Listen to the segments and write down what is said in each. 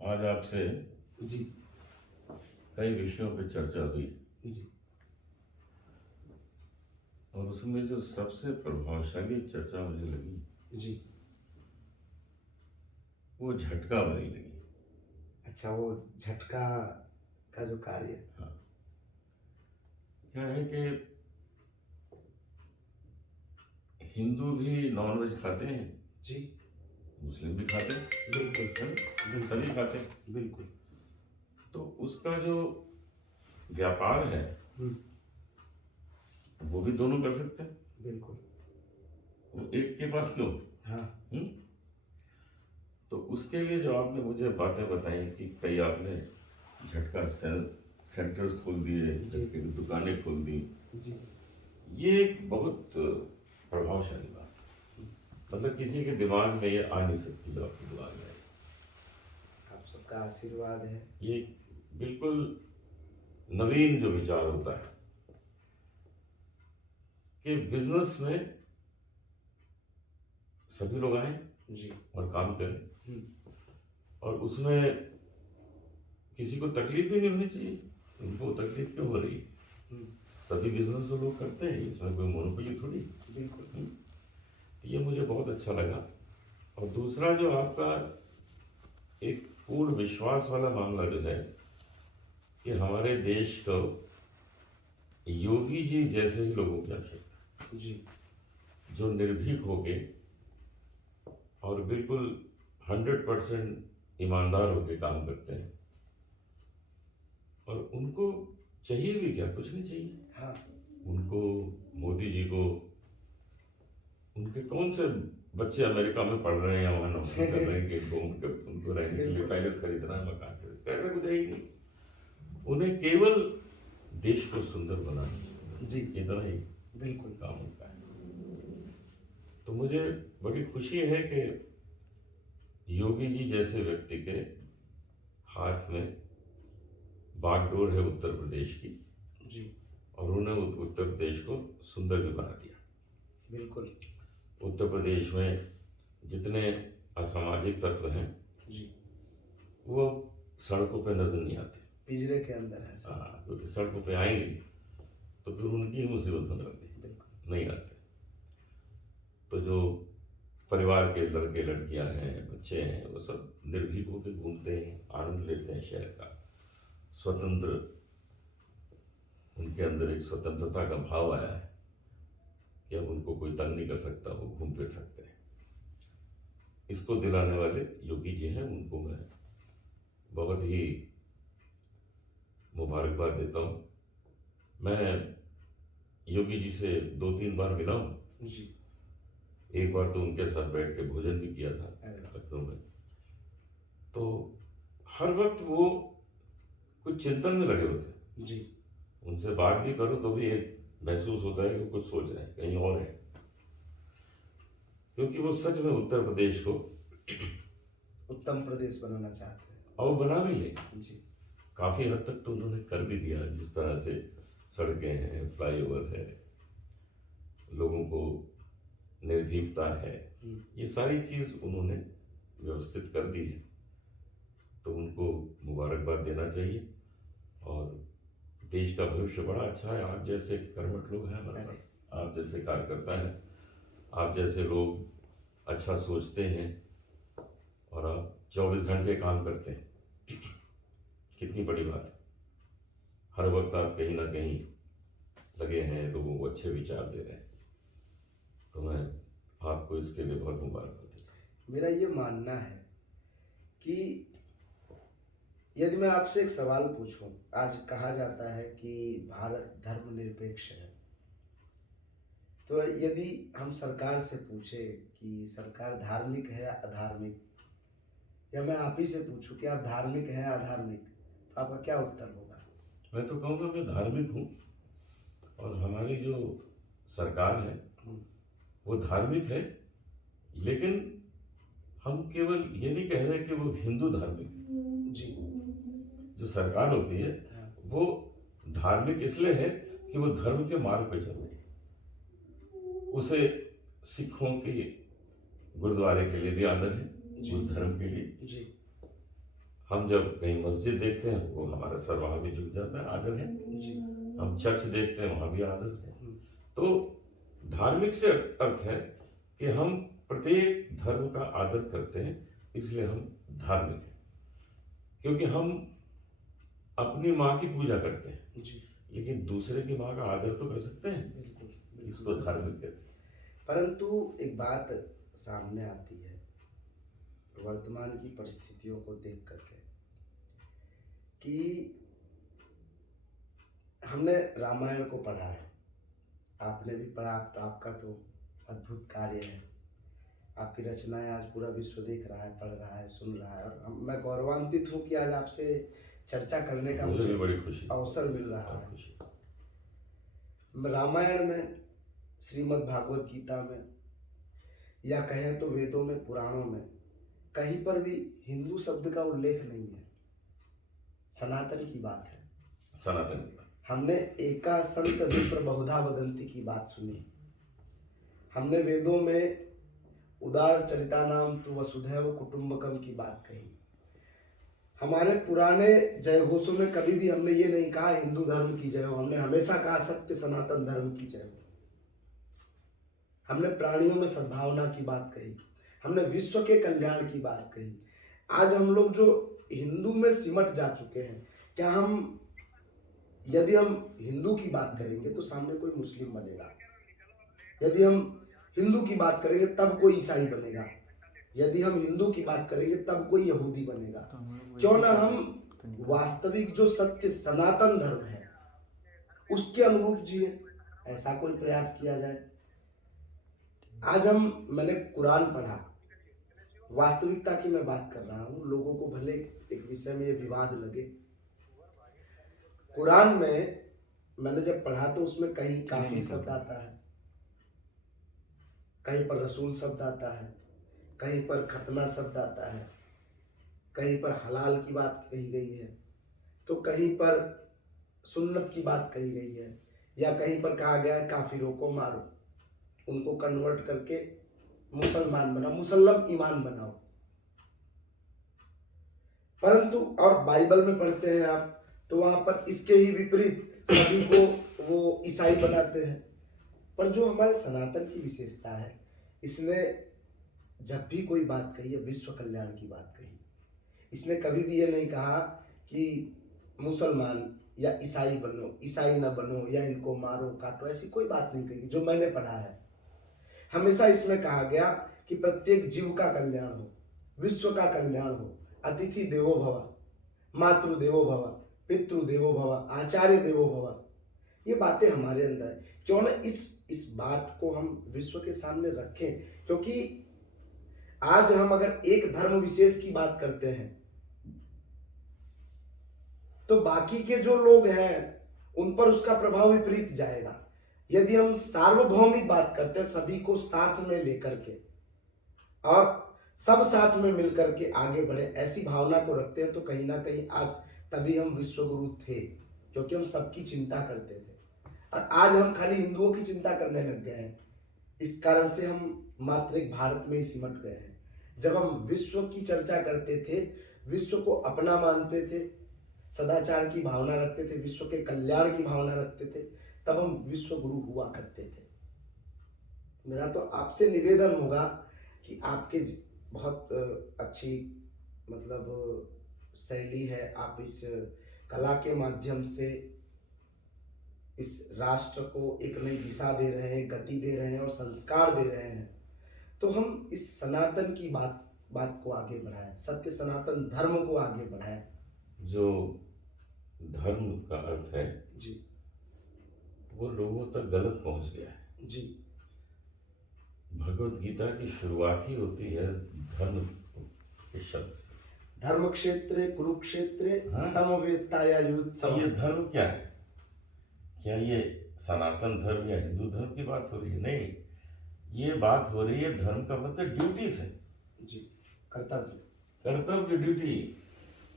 आज आपसे जी। कई विषयों पर चर्चा हुई जी। और उसमें जो सबसे प्रभावशाली चर्चा मुझे लगी जी। वो झटका वाली लगी। अच्छा, वो झटका का जो कार्य। हाँ, क्या है कि हिंदू भी नॉनवेज खाते हैं, जी। मुस्लिम भी खाते हैं, बिल्कुल। हैं? सभी खाते हैं। बिल्कुल। तो उसका जो व्यापार है हम्म, वो भी दोनों कर सकते हैं। बिल्कुल। वो एक के पास क्यों? हाँ। हुँ? तो उसके लिए जो आपने मुझे बातें बताई कि कई आपने झटका सेंटर्स खोल दिए, जी। झटके की दुकानें खोल दी, जी। ये एक बहुत प्रभावशाली बात है। मतलब किसी के दिमाग में ये आ नहीं सकती जो आपके दिमाग में आई। आप सबका आशीर्वाद है। ये बिल्कुल नवीन जो विचार होता है कि बिजनेस में सभी लोग आए जी। और काम करें हम्म, और उसमें किसी को तकलीफ भी नहीं होनी चाहिए। उनको तकलीफ क्यों हो रही है? हम्म, सभी बिजनेस तो लोग करते हैं, इसमें कोई मोनोपोली थोड़ी। बिल्कुल। तो ये मुझे बहुत अच्छा लगा। और दूसरा जो आपका एक पूर्ण विश्वास वाला मामला जो है कि हमारे देश को योगी जी जैसे ही लोगों की आवश्यकता, जी। जो निर्भीक होके और बिल्कुल 100% ईमानदार होके काम करते हैं। और उनको चाहिए भी क्या? कुछ नहीं चाहिए। हाँ। उनको, मोदी जी को, उनके कौन से बच्चे अमेरिका में पढ़ रहे हैं या वहाँ नौकरी कर रहे हैं कि उनको रहने के लिए बिल्कुल। पैलेस खरीदना है, मकान खरीदना, ऐसा कुछ है ही नहीं। उन्हें केवल देश को सुंदर बनाना, जी। इतना ही बिल्कुल। काम होता है। तो मुझे बड़ी खुशी है कि योगी जी जैसे व्यक्ति के हाथ में बागडोर है उत्तर प्रदेश की, जी। और उन्होंने उत्तर प्रदेश को सुंदर भी बना दिया। बिल्कुल। उत्तर प्रदेश में जितने असामाजिक तत्व हैं जी। वो सड़कों पे नजर नहीं आते। पिंजरे के अंदर है सब। हाँ, क्योंकि सड़कों पे आएंगे तो फिर उनकी ही मुसीबत होने लगी। बिल्कुल। नहीं आते। तो जो परिवार के लड़के लड़कियां हैं, बच्चे हैं, वो सब निर्भीक होकर घूमते हैं, आनंद लेते हैं शहर का। स्वतंत्र, उनके अंदर एक स्वतंत्रता का भाव आया है कि अब उनको कोई तंग नहीं कर सकता, वो घूम फिर सकते हैं। इसको दिलाने वाले योगी जी हैं, उनको मैं बहुत ही मुबारकबाद देता हूँ। मैं योगी जी से 2-3 बार मिला हूँ। जी। एक बार तो उनके साथ बैठ के भोजन भी किया था अरे वाह। लखनऊ में। तो हर वक्त वो कुछ चिंतन में लगे होते हैं। जी। उनसे बात भी करो तो भी एक महसूस होता है कि वो कुछ सोच रहे हैं, कहीं और है। क्योंकि वो सच में उत्तर प्रदेश को उत्तम प्रदेश बनाना चाहते हैं। और बना भी ले। जी। काफ़ी हद तक तो उन्होंने कर भी दिया, जिस तरह से सड़कें हैं, फ्लाईओवर है, लोगों को निर्भीकता है, ये सारी चीज़ उन्होंने व्यवस्थित कर दी है। तो उनको मुबारकबाद देना चाहिए। और देश का भविष्य बड़ा अच्छा है। आप जैसे कर्मठ लोग हैं हमारे अरे। पास, आप जैसे कार्यकर्ता हैं, आप जैसे लोग अच्छा सोचते हैं और आप 24 घंटे काम करते हैं, कितनी बड़ी बात है। हर वक्त आप कहीं ना कहीं लगे हैं, लोगों को अच्छे विचार दे रहे हैं। तो मैं आपको इसके लिए बहुत मुबारकबाद देता हूँ। मेरा ये मानना है कि यदि मैं आपसे एक सवाल पूछूं, आज कहा जाता है कि भारत धर्मनिरपेक्ष है, तो यदि हम सरकार से पूछे कि सरकार धार्मिक है या अधार्मिक, या मैं आप ही से पूछूं कि आप धार्मिक हैं या अधार्मिक, तो आपका क्या उत्तर होगा? मैं तो कहूँगा मैं धार्मिक हूँ। और हमारी जो सरकार है वो धार्मिक है, लेकिन हम केवल ये नहीं कह रहे कि वो हिंदू धार्मिक है। जी। जो सरकार होती है हाँ। वो धार्मिक इसलिए है कि वो धर्म के मार्ग पे चल रही है। उसे सिखों के गुरुद्वारे के लिए भी आदर है, जी। उस धर्म के लिए। जी। हम जब कहीं मस्जिद देखते हैं वो हमारा सर वहाँ भी झुक जाता है, आदर है। जी। हम चर्च देखते हैं वहाँ भी आदर है। तो धार्मिक से अर्थ है कि हम प्रत्येक धर्म का आदर करते हैं, इसलिए हम धार्मिक हैं। क्योंकि हम अपनी माँ की पूजा करते हैं, जी। लेकिन दूसरे की माँ का आदर तो कर सकते हैं, बिल्कुल इसको धार्मिक कहते हैं। परंतु एक बात सामने आती है वर्तमान की परिस्थितियों को देख करके कि हमने रामायण को पढ़ा है, आपने भी पढ़ा, आपका तो अद्भुत कार्य है, आपकी रचनाएं आज पूरा विश्व देख रहा है, पढ़ रहा है, सुन रहा है, और मैं गौरवान्वित हूँ कि आज आपसे चर्चा करने का मुझे भी बड़ी खुशी अवसर मिल रहा है। खुशी। रामायण में, श्रीमद् भागवत गीता में, या कहें तो वेदों में, पुराणों में कहीं पर भी हिंदू शब्द का उल्लेख नहीं है। सनातन की बात है, सनातन की बात। हमने एका संत विप्र बहुधा वदंती की बात सुनी। हमने वेदों में उदार चरितानाम तु वसुधैव कुटुंबकम की बात कही। हमारे पुराने जयघोषों में कभी भी हमने ये नहीं कहा हिंदू धर्म की जय हो, हमने हमेशा कहा सत्य सनातन धर्म की जय हो। हमने प्राणियों में सद्भावना की बात कही, हमने विश्व के कल्याण की बात कही। आज हम लोग जो हिंदू में सिमट जा चुके हैं, क्या हम, यदि हम हिंदू की बात करेंगे तो सामने कोई मुस्लिम बनेगा, यदि हम हिंदू की बात करेंगे तब कोई ईसाई बनेगा, यदि हम हिंदू की बात करेंगे तब कोई यहूदी बनेगा। क्यों ना हम वास्तविक जो सत्य सनातन धर्म है उसके अनुरूप जिए, ऐसा कोई प्रयास किया जाए। आज मैंने कुरान पढ़ा, वास्तविकता की मैं बात कर रहा हूँ, लोगों को भले एक विषय में ये विवाद लगे। कुरान में मैंने जब पढ़ा तो उसमें कहीं काफिर शब्द आता है, कहीं पर रसूल शब्द आता है, कहीं पर खतना शब्द आता है, कहीं पर हलाल की बात कही गई है, तो कहीं पर सुन्नत की बात कही गई है, या कहीं पर कहा गया है काफिरों को मारो, उनको कन्वर्ट करके मुसलमान बनाओ, मुसल्लम ईमान बनाओ। परंतु और बाइबल में पढ़ते हैं आप तो वहां पर इसके ही विपरीत सभी को वो ईसाई बनाते हैं। पर जो हमारे सनातन की विशेषता है, इसने जब भी कोई बात कही है विश्व कल्याण की बात कही। इसने कभी भी ये नहीं कहा कि मुसलमान या ईसाई बनो, ईसाई न बनो, या इनको मारो काटो, ऐसी कोई बात नहीं कही जो मैंने पढ़ा है। हमेशा इसमें कहा गया कि प्रत्येक जीव का कल्याण हो, विश्व का कल्याण हो, अतिथि देवो भव, मातृ देवो भव, पितृ देवो भव, आचार्य देवो भव। ये बातें हमारे अंदर है, क्यों ना इस बात को हम विश्व के सामने रखें। क्योंकि आज हम अगर एक धर्म विशेष की बात करते हैं तो बाकी के जो लोग हैं उन पर उसका प्रभाव विपरीत जाएगा। यदि हम सार्वभौमिक बात करते हैं, सभी को साथ में लेकर के और सब साथ में मिलकर के आगे बढ़े, ऐसी भावना को रखते हैं, तो कहीं ना कहीं आज तभी हम विश्वगुरु थे, क्योंकि हम सबकी चिंता करते थे। और आज हम खाली हिंदुओं की चिंता करने लग गए हैं, इस कारण से हम मात्र एक भारत में ही सिमट गए हैं। जब हम विश्व की चर्चा करते थे, विश्व को अपना मानते थे, सदाचार की भावना रखते थे, विश्व के कल्याण की भावना रखते थे, तब हम विश्व गुरु हुआ करते थे। मेरा तो आपसे निवेदन होगा कि आपके बहुत अच्छी मतलब शैली है, आप इस कला के माध्यम से इस राष्ट्र को एक नई दिशा दे रहे हैं, गति दे रहे हैं और संस्कार दे रहे हैं। तो हम इस सनातन की बात को आगे बढ़ाएं, सत्य सनातन धर्म को आगे बढ़ाएं। जो धर्म का अर्थ है जी, वो लोगों तक गलत पहुंच गया है जी। भगवत गीता की शुरुआत ही होती है धर्म के शब्द से। धर्म क्षेत्रे कुरुक्षेत्रे हाँ? समवेताया युत्सव। ये धर्म क्या है? क्या ये सनातन धर्म या हिंदू धर्म की बात हो रही है? नहीं, ये बात हो रही है धर्म का मतलब ड्यूटी से। जी, कर्तव्य, कर्तव्य, ड्यूटी।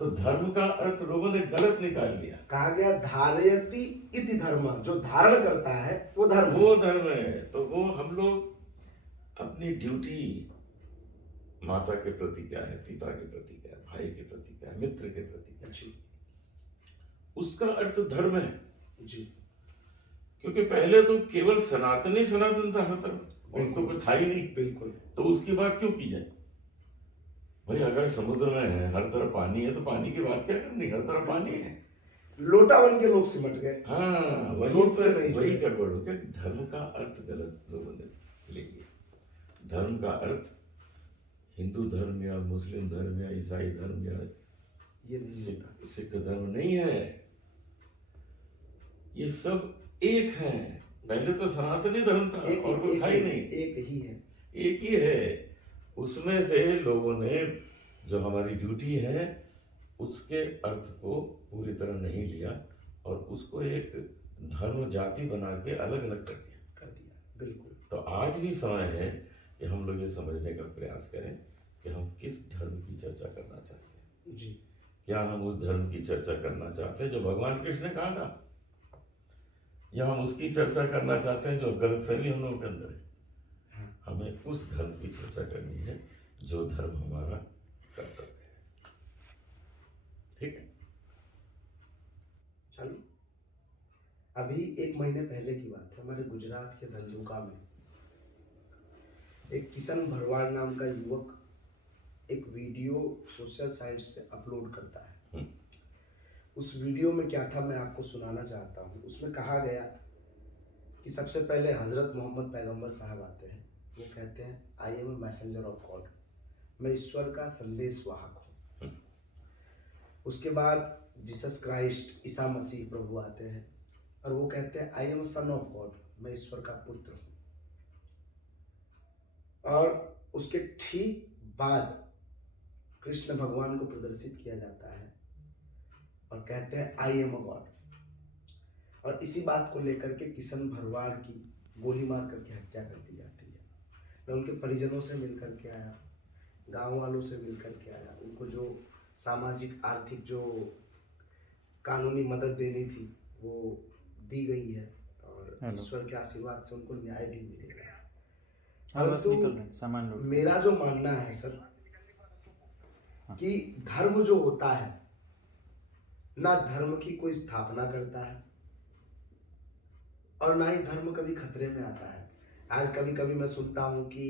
तो धर्म का अर्थ लोगों ने गलत निकाल लिया। कहा गया धारयति इति धर्म, जो धारण करता है वो धर्म, वो धर्म है। तो वो हम लोग अपनी ड्यूटी, माता के प्रति क्या है, पिता के प्रति क्या है, भाई के प्रति क्या है, मित्र के प्रति है, जी उसका अर्थ धर्म है। जी क्योंकि पहले तो केवल सनातन था हर तरफ, और तो कोई था ही नहीं, बिल्कुल तो उसकी बात क्यों की जाए? भाई अगर समुद्र में है, हर तरफ पानी है, तो पानी की बात क्या करनी, हर तरफ पानी है। लोटा बन के लोग सिमट गए। हाँ, वही सोच से तो नहीं वही जुड़े। गड़बड़ हो गया। धर्म का अर्थ गलत लोगों ने ले लिया। धर्म का अर्थ हिंदू धर्म या मुस्लिम धर्म या ईसाई धर्म या ये नहीं होता। सिख धर्म नहीं है, ये सब एक है। पहले तो सनातनी धर्म था, और कोई था ही नहीं, एक ही है, एक ही है। उसमें से लोगों ने जो हमारी ड्यूटी है उसके अर्थ को पूरी तरह नहीं लिया, और उसको एक धर्म जाति बना के अलग अलग कर दिया। बिल्कुल। तो आज भी समय है कि हम लोग ये समझने का प्रयास करें कि हम किस धर्म की चर्चा करना चाहते हैं। जी क्या हम उस धर्म की चर्चा करना चाहते हैं जो भगवान कृष्ण ने कहा था, या हम उसकी चर्चा करना चाहते हैं जो गलतफहमी हम लोगों के अंदर है? हमें उस धर्म की चर्चा करनी है जो धर्म हमारा कर्तव्य है। ठीक है, चलो, अभी 1 महीने पहले की बात है, हमारे गुजरात के धंधुका में एक किशन भरवाड़ नाम का युवक एक वीडियो सोशल साइट्स पे अपलोड करता है। उस वीडियो में क्या था मैं आपको सुनाना चाहता हूँ। उसमें कहा गया कि सबसे पहले हजरत मोहम्मद पैगंबर साहब आते हैं, वो कहते हैं I am a messenger of God, मैं ईश्वर का संदेश वाहक हूँ। उसके बाद जीसस क्राइस्ट ईसा मसीह प्रभु आते हैं और वो कहते हैं I M son of God, मैं ईश्वर का पुत्र हूँ। और उसके ठीक बाद कृष्ण भगवान को प्रदर्शित किया जाता है और कहते हैं आई एम अ गॉड। और इसी बात को लेकर के किशन भरवाड़ की गोली मार करके हत्या कर दी जाती है। मैं उनके परिजनों से मिल करके आया, गांव वालों से मिल करके आया, उनको जो सामाजिक आर्थिक जो कानूनी मदद देनी थी वो दी गई है, और ईश्वर के आशीर्वाद से उनको न्याय भी मिलेगा। परंतु मेरा जो मानना है सर कि धर्म जो होता है ना धर्म की कोई स्थापना करता है और ना ही धर्म कभी खतरे में आता है। आज कभी कभी मैं सुनता हूँ कि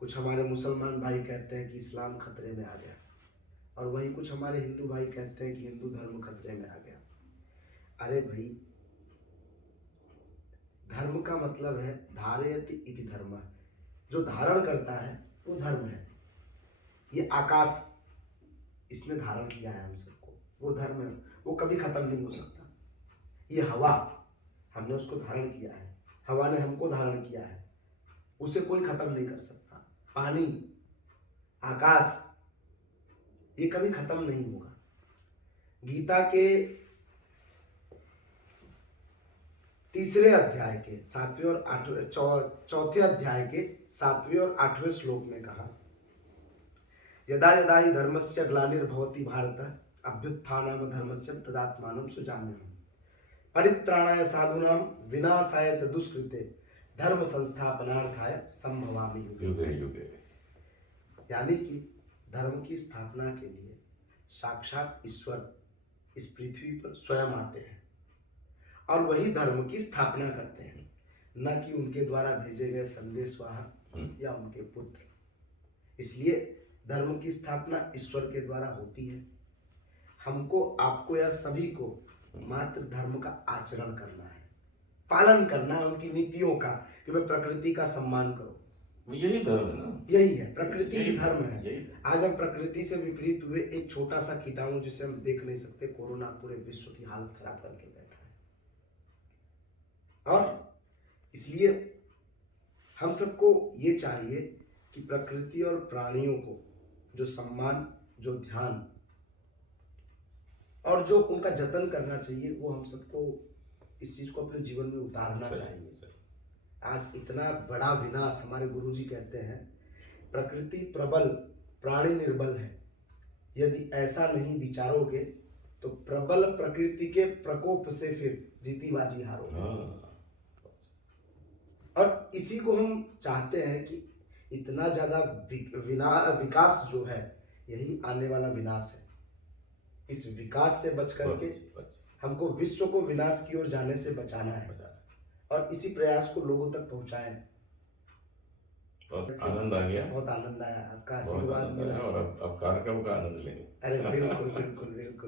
कुछ हमारे मुसलमान भाई कहते हैं कि इस्लाम खतरे में आ गया, और वहीं कुछ हमारे हिंदू भाई कहते हैं कि हिंदू धर्म खतरे में आ गया। अरे भाई, धर्म का मतलब है धारयति इति धर्म, जो धारण करता है वो धर्म है। ये आकाश इसने धारण किया है हम सबको, वो धर्म है, वो कभी खत्म नहीं हो सकता। ये हवा, हमने उसको धारण किया है, हवा ने हमको धारण किया है, उसे कोई खत्म नहीं कर सकता। पानी, आकाश, ये कभी खत्म नहीं होगा। गीता के 3 अध्याय के 7वें और 8वें, चौथे अध्याय के 7वें और 8वें श्लोक में कहा, यदा यदा हि धर्मस्य ग्लानिर्भवति भारत अभ्युत्थानम धर्मस्य तदात्मानं सृजाम्यहम् परित्राणाय साधूनां विनाशाय च दुष्कृते धर्म संस्थापनार्थाय संभवामि युगे युगे। यानी कि धर्म की स्थापना के लिए साक्षात ईश्वर इस पृथ्वी पर स्वयं आते हैं और वही धर्म की स्थापना करते हैं, न कि उनके द्वारा भेजे गए संदेशवाहक या उनके पुत्र। इसलिए धर्म की स्थापना ईश्वर के द्वारा होती है। हमको, आपको या सभी को मात्र धर्म का आचरण करना है, पालन करना है उनकी नीतियों का, कि मैं प्रकृति का सम्मान करो। यही धर्म है ना, यही है, प्रकृति ही धर्म है। यही। आज हम प्रकृति से विपरीत हुए, एक छोटा सा कीटाणु जिसे हम देख नहीं सकते, कोरोना पूरे विश्व की हालत खराब करके बैठा है। और इसलिए हम सबको ये चाहिए कि प्रकृति और प्राणियों को जो सम्मान, जो ध्यान और जो उनका जतन करना चाहिए, वो हम सबको इस चीज को अपने जीवन में उतारना चाहिए। आज इतना बड़ा विनाश, हमारे गुरुजी कहते हैं प्रकृति प्रबल प्राणी निर्बल है, यदि ऐसा नहीं विचारोगे तो प्रबल प्रकृति के प्रकोप से फिर जीती बाजी हारोगे। और इसी को हम चाहते हैं कि इतना ज्यादा विकास जो है यही आने वाला विनाश है। इस विकास से बच करके बच- हमको विश्व को विनाश की ओर जाने से बचाना है बचा। और इसी प्रयास को लोगों तक पहुंचाएं। बहुत आनंद आ गया, बहुत आनंद आया, आपका बहुत आशीर्वाद आनंद मिला। आया, और अब कार्यक्रम का आनंद लेंगे। अरे बिल्कुल बिल्कुल बिल्कुल।